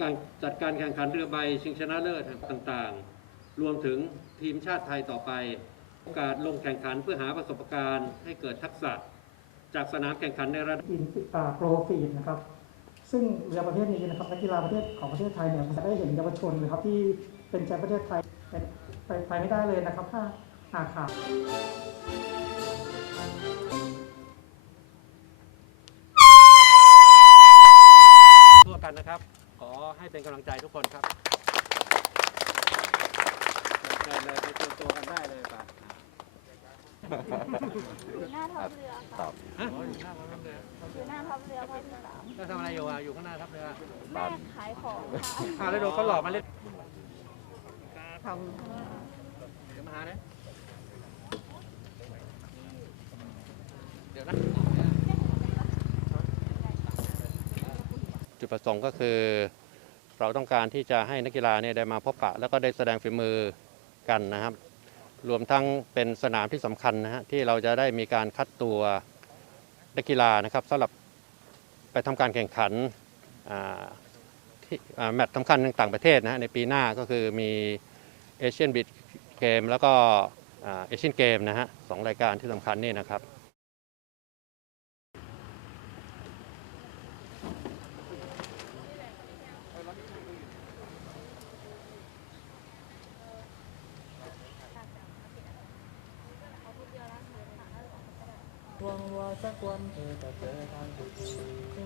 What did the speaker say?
การจัดการแข่งขันเรือใบชิงชนะเลิศต่างๆ รวมถึงทีมชาติไทยต่อไป โอกาสลงแข่งขันเพื่อหาประสบการณ์ให้เกิดทักษะ จากสนามแข่งขันในระดับอินโปรฟีดนะครับ ซึ่งเรือประเภทนี้นะครับนักกีฬาประเภทของประเทศไทยเนี่ยจะได้เห็นเยาวชนนะครับที่เป็นแชมป์ประเทศไทยเป็นไปไปไม่ได้เลยนะครับถ้าหากขาดทั่วกันนะครับขอ ให้เป็นกำลังใจทุกคนครับเชิญเลยไปเตรียมตัวกันได้เลยป่ะอยู่หน้าทัพเรือค่ะ ฮะอยู่หน้าทัพเรือภาคที่สามก็ทำอะไรอยู่อะอยู่ข้างหน้าครับเรือแม่ขายของค่ะอ้าวแล้วโดนเขาหลอกมาเล่นทำเดี๋ยวมาหานะเดี๋ยวนะ จุดประสงค์ก็คือ เราต้องการที่จะให้นักกีฬาเนี่ยได้มาพบปะ แล้วก็ได้แสดงฝีมือกันนะครับ รวมทั้งเป็นสนามที่สำคัญนะฮะที่เราจะได้มีการคัดตัวนักกีฬานะครับสำหรับไปทำการแข่งขันที่แมตช์สำคัญต่างประเทศนะฮะในปีหน้าก็คือมีเอเชียนบิดเกมแล้วก็เอเชียนเกมนะฮะสองรายการที่สำคัญนี่นะครับ หวังว่าสักวันเธอจะเจอทางที่ดีสิ่งใ